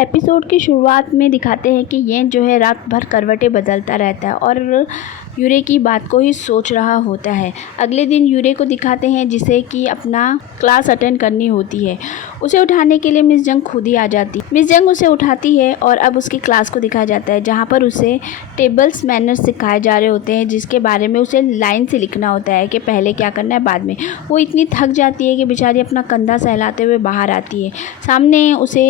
Episode की शुरुआत में दिखाते हैं कि येन जो है रात भर करवटें बदलता रहता है और यूरे की बात को ही सोच रहा होता है। अगले दिन यूरे को दिखाते हैं जिसे कि अपना क्लास अटेंड करनी होती है। उसे उठाने के लिए मिस जंग खुद ही आ जाती। मिस जंग उसे उठाती है और अब उसकी क्लास को दिखाया जाता है जहाँ पर उसे टेबल्स मैनर्स सिखाए जा रहे होते हैं, जिसके बारे में उसे लाइन से लिखना होता है कि पहले क्या करना है बाद में। वो इतनी थक जाती है कि बेचारी अपना कंधा सहलाते हुए बाहर आती है। सामने उसे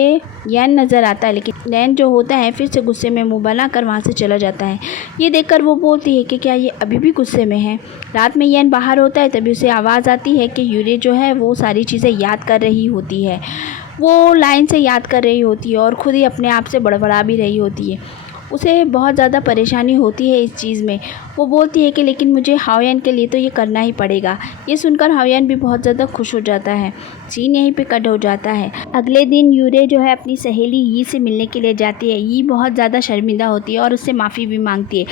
येन नज़र आता है, लेकिन येन जो होता है फिर से गुस्से में मुँह बनाकर वहाँ से चला जाता है। ये देखकर वो बोलती है कि क्या ये अभी भी गुस्से में है। रात में येन बाहर होता है तभी उसे आवाज़ आती है कि यूरे जो है वो सारी चीज़ें याद कर रही होती है। वो लाइन से याद कर रही होती है और ख़ुद ही अपने आप से बड़बड़ा भी रही होती है। उसे बहुत ज़्यादा परेशानी होती है इस चीज़ में। वो बोलती है कि लेकिन मुझे हाओयान के लिए तो ये करना ही पड़ेगा। ये सुनकर हाओयान भी बहुत ज़्यादा खुश हो जाता है। सीन यहीं पे कट हो जाता है। अगले दिन यूरे जो है अपनी सहेली यी से मिलने के लिए जाती है। यी बहुत ज़्यादा शर्मिंदा होती है और उससे माफ़ी भी मांगती है।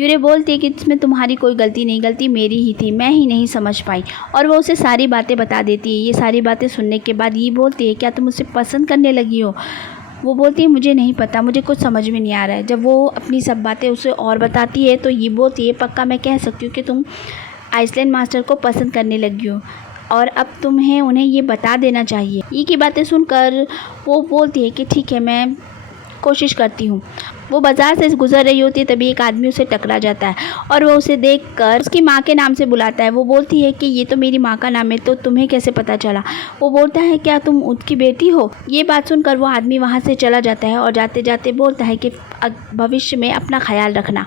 यूरे बोलती है कि इसमें तुम्हारी कोई गलती नहीं, गलती मेरी ही थी, मैं ही नहीं समझ पाई। और वो उसे सारी बातें बता देती है। ये सारी बातें सुनने के बाद यी बोलती है क्या तुम उसे पसंद करने लगी हो। वो बोलती है मुझे नहीं पता, मुझे कुछ समझ में नहीं आ रहा है। जब वो अपनी सब बातें उसे और बताती है तो ये बोलती है पक्का मैं कह सकती हूँ कि तुम आइसलैंड मास्टर को पसंद करने लगी हो और अब तुम्हें उन्हें ये बता देना चाहिए। ये की बातें सुनकर वो बोलती है कि ठीक है, मैं कोशिश करती हूँ। वो बाज़ार से गुजर रही होती है तभी एक आदमी उसे टकरा जाता है और वो उसे देखकर उसकी माँ के नाम से बुलाता है। वो बोलती है कि ये तो मेरी माँ का नाम है, तो तुम्हें कैसे पता चला। वो बोलता है क्या तुम उसकी बेटी हो। ये बात सुनकर वो आदमी वहाँ से चला जाता है और जाते जाते बोलता है कि भविष्य में अपना ख्याल रखना।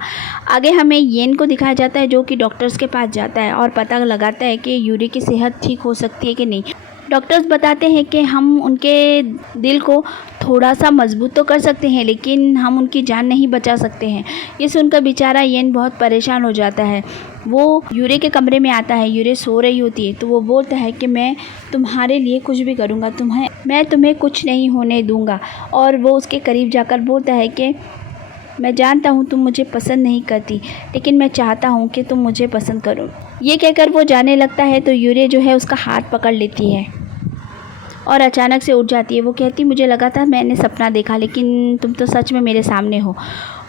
आगे हमें येन को दिखाया जाता है जो कि डॉक्टर्स के पास जाता है और पता लगाता है कि यूरी की सेहत ठीक हो सकती है कि नहीं। डॉक्टर्स बताते हैं कि हम उनके दिल को थोड़ा सा मजबूत तो कर सकते हैं, लेकिन हम उनकी जान नहीं बचा सकते हैं। ये सुनकर बेचारा येन बहुत परेशान हो जाता है। वो यूरे के कमरे में आता है। यूरे सो रही होती है तो वो बोलता है कि मैं तुम्हारे लिए कुछ भी करूँगा, मैं तुम्हें कुछ नहीं होने दूँगा। और वो उसके करीब जाकर बोलता है कि मैं जानता हूँ तुम मुझे पसंद नहीं करती, लेकिन मैं चाहता हूँ कि तुम मुझे पसंद करो। ये कहकर वो जाने लगता है तो यूरे जो है उसका हाथ पकड़ लेती है और अचानक से उठ जाती है। वो कहती मुझे लगा था मैंने सपना देखा, लेकिन तुम तो सच में मेरे सामने हो।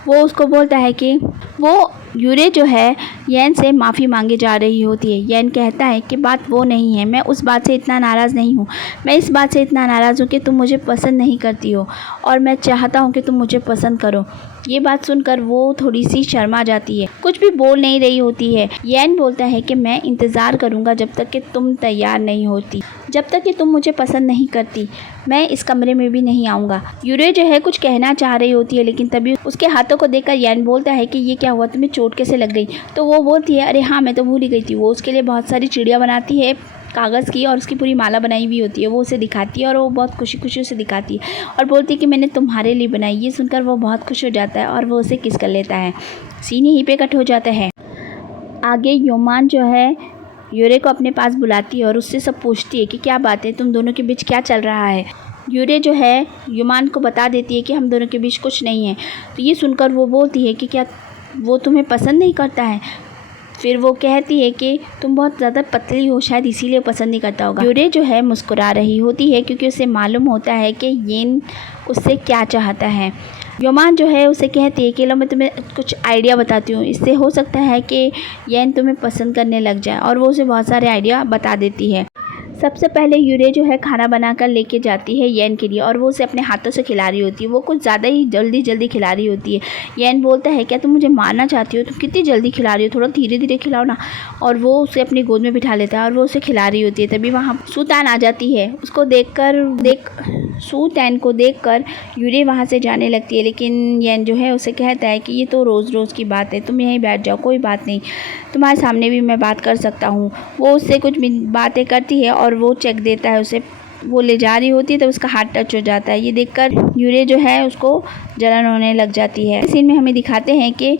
वो उसको बोलता है कि वो यूरे जो है येन से माफ़ी मांगे जा रही होती है। येन कहता है कि बात वो नहीं है, मैं उस बात से इतना नाराज़ नहीं हूँ। मैं इस बात से इतना नाराज़ हूँ कि तुम मुझे पसंद नहीं करती हो और मैं चाहता हूँ कि तुम मुझे पसंद करो। ये बात सुनकर वो थोड़ी सी शर्मा जाती है, कुछ भी बोल नहीं रही होती है। येन बोलता है कि मैं इंतज़ार करूँगा जब तक कि तुम तैयार नहीं होती, जब तक कि तुम मुझे पसंद नहीं करती मैं इस कमरे में भी नहीं आऊँगा। यूरे जो है कुछ कहना चाह रही होती है, लेकिन तभी उसके हाथों को देखकर येन बोलता है कि ये क्या हुआ, तुम्हें चोट कैसे लग गई। तो वो बोलती है अरे हाँ, मैं तो भूल ही गई थी। वो उसके लिए बहुत सारी चिड़िया बनाती है कागज़ की और उसकी पूरी माला बनाई हुई होती है। वो उसे दिखाती है और वो बहुत खुशी खुशी उसे दिखाती है और बोलती है कि मैंने तुम्हारे लिए बनाई। ये सुनकर वो बहुत खुश हो जाता है और वो उसे किस कर लेता है। सीन यहीं पे कट हो जाता है। आगे योमान जो है यूरे को अपने पास बुलाती है और उससे सब पूछती है कि क्या बात है, तुम दोनों के बीच क्या चल रहा है। यूरे जो है योमान को बता देती है कि हम दोनों के बीच कुछ नहीं है। तो ये सुनकर वो बोलती है कि क्या वो तुम्हें पसंद नहीं करता है। फिर वो कहती है कि तुम बहुत ज़्यादा पतली हो, शायद इसीलिए पसंद नहीं करता होगा। यूरे जो है मुस्कुरा रही होती है क्योंकि उसे मालूम होता है कि येन उससे क्या चाहता है। योमान जो है उसे कहती है कि लो मैं तुम्हें कुछ आइडिया बताती हूँ, इससे हो सकता है कि येन तुम्हें पसंद करने लग जाए। और वो उसे बहुत सारे आइडिया बता देती है। सबसे पहले यूरे जो है खाना बनाकर लेके जाती है येन के लिए और वो उसे अपने हाथों से खिला रही होती है। वो कुछ ज़्यादा ही जल्दी खिला रही होती है। येन बोलता है क्या तुम मुझे मारना चाहती हो, तुम कितनी जल्दी खिला रही हो, थोड़ा धीरे धीरे खिलाओ ना। और वो उसे अपनी गोद में बिठा लेता है और वो उसे खिला रही होती है। तभी वहाँ सूतान आ जाती है। उसको सूतान को देखकर यूरे वहाँ से जाने लगती है, लेकिन येन जो है उसे कहता है कि ये तो रोज़ रोज़ की बात है, तुम यहीं बैठ जाओ, कोई बात नहीं, तुम्हारे सामने भी मैं बात कर सकता हूँ। वो उससे कुछ बातें करती है और वो चेक देता है उसे। वो ले जा रही होती है तो उसका हाथ टच हो जाता है। ये देखकर यूरे जो है उसको जलन होने लग जाती है। इस सीन में हमें दिखाते हैं कि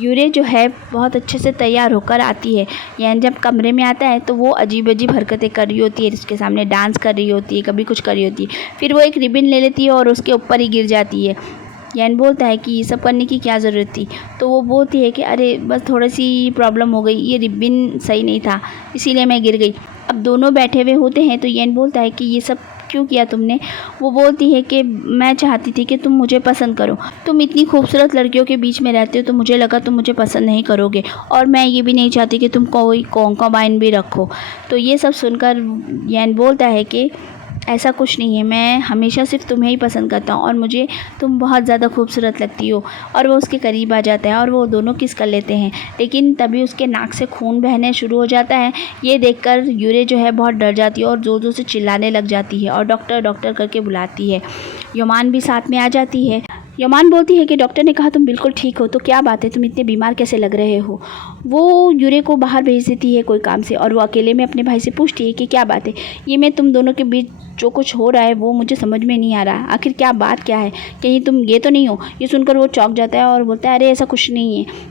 यूरे जो है बहुत अच्छे से तैयार होकर आती है। यानी जब कमरे में आता है तो वो अजीब अजीब हरकतें कर रही होती है, उसके सामने डांस कर रही होती है, कभी कुछ कर रही होती है। फिर वो एक रिबन ले लेती है और उसके ऊपर ही गिर जाती है। यैन बोलता है कि ये सब करने की क्या ज़रूरत थी। तो वो बोलती है कि अरे बस थोड़ी सी प्रॉब्लम हो गई, ये रिबन सही नहीं था इसीलिए मैं गिर गई। अब दोनों बैठे हुए होते हैं तो यैन बोलता है कि ये सब क्यों किया तुमने। वो बोलती है कि मैं चाहती थी कि तुम मुझे पसंद करो, तुम इतनी खूबसूरत लड़कियों के बीच में रहते हो तो मुझे लगा तुम मुझे पसंद नहीं करोगे, और मैं ये भी नहीं चाहती कि तुम कोई कॉन्काबाइन भी रखो। तो ये सब सुनकर यैन बोलता है कि ऐसा कुछ नहीं है, मैं हमेशा सिर्फ तुम्हें ही पसंद करता हूँ और मुझे तुम बहुत ज़्यादा खूबसूरत लगती हो। और वो उसके करीब आ जाता है और वो दोनों किस कर लेते हैं, लेकिन तभी उसके नाक से खून बहने शुरू हो जाता है। ये देखकर यूरे जो है बहुत डर जाती है और ज़ोर ज़ोर से चिल्लाने लग जाती है और डॉक्टर डॉक्टर करके बुलाती है। योमान भी साथ में आ जाती है। योमान बोलती है कि डॉक्टर ने कहा तुम बिल्कुल ठीक हो, तो क्या बात है, तुम इतने बीमार कैसे लग रहे हो। वो यूरे को बाहर भेज देती है कोई काम से और वो अकेले में अपने भाई से पूछती है कि क्या बात है, ये मैं तुम दोनों के बीच जो कुछ हो रहा है वो मुझे समझ में नहीं आ रहा, आखिर क्या बात क्या है, कहीं तुम ये तो नहीं हो। ये सुनकर वो चौंक जाता है और बोलता है अरे ऐसा कुछ नहीं है,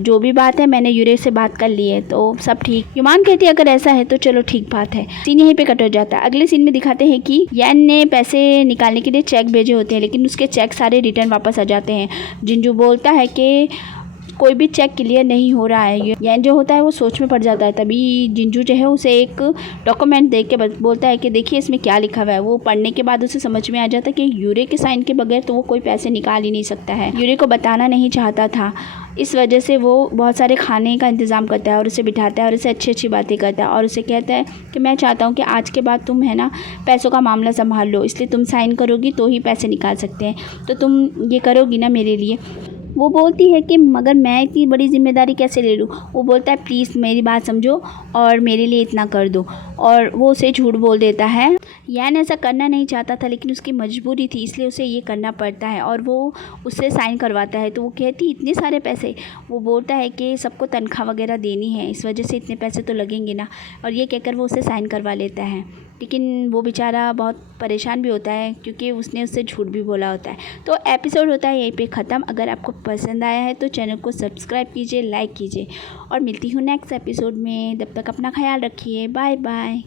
जो भी बात है मैंने यूरे से बात कर ली है तो सब ठीक। युमान कहती है अगर ऐसा है तो चलो ठीक बात है। सीन यहीं पे कट हो जाता है। अगले सीन में दिखाते हैं कि यैन ने पैसे निकालने के लिए चेक भेजे होते हैं, लेकिन उसके चेक सारे रिटर्न वापस आ जाते हैं। जिंजू बोलता है कि कोई भी चेक क्लियर नहीं हो रहा है। यैन जो होता है वो सोच में पड़ जाता है। तभी जिंजू जो है उसे एक डॉक्यूमेंट देख के बोलता है कि देखिए इसमें क्या लिखा हुआ है। वो पढ़ने के बाद उसे समझ में आ जाता है कि यूरे के साइन के बगैर तो वो कोई पैसे निकाल ही नहीं सकता है। यूरे को बताना नहीं चाहता था, इस वजह से वो बहुत सारे खाने का इंतज़ाम करता है और उसे बिठाता है और उसे अच्छी अच्छी बातें करता है और उसे कहता है कि मैं चाहता हूँ कि आज के बाद तुम है ना पैसों का मामला संभाल लो, इसलिए तुम साइन करोगी तो ही पैसे निकाल सकते हैं, तो तुम ये करोगी ना मेरे लिए। वो बोलती है कि मगर मैं इतनी बड़ी जिम्मेदारी कैसे ले लूँ। वो बोलता है प्लीज़ मेरी बात समझो और मेरे लिए इतना कर दो, और वो उसे झूठ बोल देता है। यान ऐसा करना नहीं चाहता था लेकिन उसकी मजबूरी थी, इसलिए उसे ये करना पड़ता है और वो उससे साइन करवाता है। तो वो कहती इतने सारे पैसे, वो बोलता है कि सबको तनख्वाह वगैरह देनी है, इस वजह से इतने पैसे तो लगेंगे ना, और ये कहकर वो उसे साइन करवा लेता है। लेकिन वो बेचारा बहुत परेशान भी होता है क्योंकि उसने उससे झूठ भी बोला होता है। तो एपिसोड होता है यहीं पे ख़त्म। अगर आपको पसंद आया है तो चैनल को सब्सक्राइब कीजिए, लाइक कीजिए, और मिलती हूँ नेक्स्ट एपिसोड में। तब तक अपना ख्याल रखिए, बाय बाय।